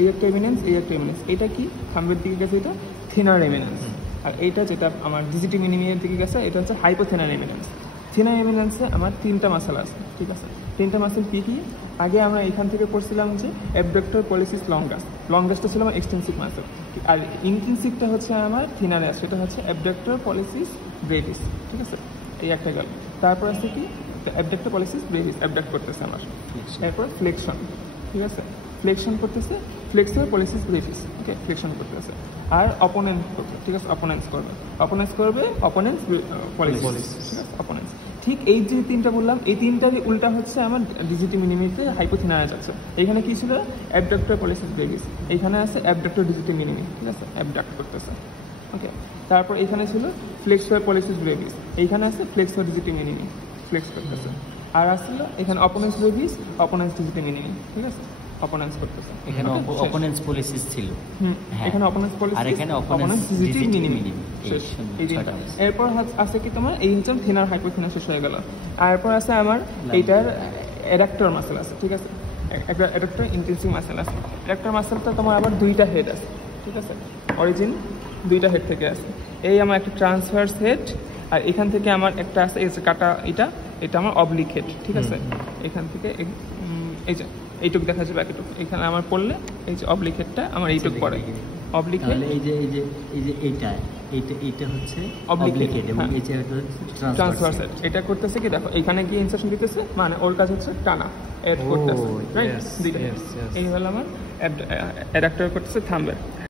এই একটা এমিনেন্স, এই একটা এমিনেন্স। এটা কি থাম্বের দিকে গেছে, এটা থিনার এমিনেন্স। আর এইটা যেটা আমার ডিজিটি মিনিমিয়ের দিকে গেছে, এটা হচ্ছে হাইপোথিনার এমিনেন্স। থিনার এমিনেন্সে আমার 3টা মাসেল আছে, ঠিক আছে। 3টা মাসেল কী কী? আগে আমরা এখান থেকে পড়ছিলাম যে অ্যাবডাক্টর পলিসিস লঙ্গাসটা ছিল আমার এক্সটেন্সিভ মাসেল, আর ইনটেনসিভটা হচ্ছে আমার থিনারে আছে, সেটা হচ্ছে অ্যাবডাক্টর পলিসিস ব্রেভিস, ঠিক আছে। এই একটা গেল। তারপর আছে কি অ্যাবডাক্টর পলিসিস ব্রেভিস, অ্যাবডাক্ট করতেছে আমার। তারপর ফ্লেকশন, ঠিক আছে, ফ্লেকশন করতেছে, ফ্লেক্সর পলিসিস ব্রেভিস, ওকে, ফ্লেকশন করতেছে। আর অপোনেন্ট করবে, ঠিক আছে, অপোনেন্স করবে অপোনেন্স পলিসিস, ঠিক আছে, অপোনেন্স। ঠিক এই যে 3টা বললাম, এই 3টারই উল্টা হচ্ছে আমার ডিজিটি মিনিমিতে হাইপোথিনারে যাচ্ছে। এখানে কি ছিল? অ্যাবডাক্টর পলিসিস ব্রেভিস, এখানে আছে অ্যাবডাক্টর ডিজিটি মিনিমি, ঠিক আছে, অ্যাবডাক্ট করতেছে, ওকে। তারপর এখানে ছিল ফ্লেক্সর পলিসিস ব্রেভিস, এইখানে আছে ফ্লেক্সর ডিজিটি মিনিমি, ফ্লেক্স করতেছে। আর আসছিল এখানে অপোনেন্স ব্রেভিস, অপোনেন্স ডিজিটি মিনিমি, ঠিক আছে, অপোনেন্স করতেছে। এখানে অপোনেন্স পলিসিস ছিল, এখানে অপোনেন্স পলিসিস, আর এখানে অপোনেন্স ডিজিটি মিনিমি। এই এরপর আছে কি তোমার এই হচ্ছে থিনার হাইপোথিনার শেষ হয়ে গেল। আর এরপর আছে আমার এইটার অ্যাডাক্টর মাসেল আছে, ঠিক আছে, একটা অ্যাডাক্টর ইন্টেন্সিভ মাসেল আছে। অ্যাডাক্টর মাসেলটা তোমার আবার 2টা হেড আছে, ঠিক আছে, অরিজিন 2টা হেড থেকে আছে। এই আমার একটা ট্রান্সভার্স হেড, আর এখান থেকে আমার একটা আছে এই যে কাটা, এটা আমার অবলিক হেড, ঠিক আছে। এখান থেকে এই যে এইটুক দেখা যাবে, এতটুকু এখানে আমার পড়লে এই যে অবলিক হেডটা আমার এইটুক পড়ে, অবলিক হেড। এইটা হচ্ছে অবলিক হেড এবং এইটা হচ্ছে ট্রান্সভার্স হেড। এটা করতেছে কি দেখো, এখানে গিয়ে ইনসারশন দিতেছে, মানে ওর কাজ হচ্ছে টানা, এড করতেছে, রাইট। এই হলো আমার অ্যাডাক্টর করতেছে থাম্বের।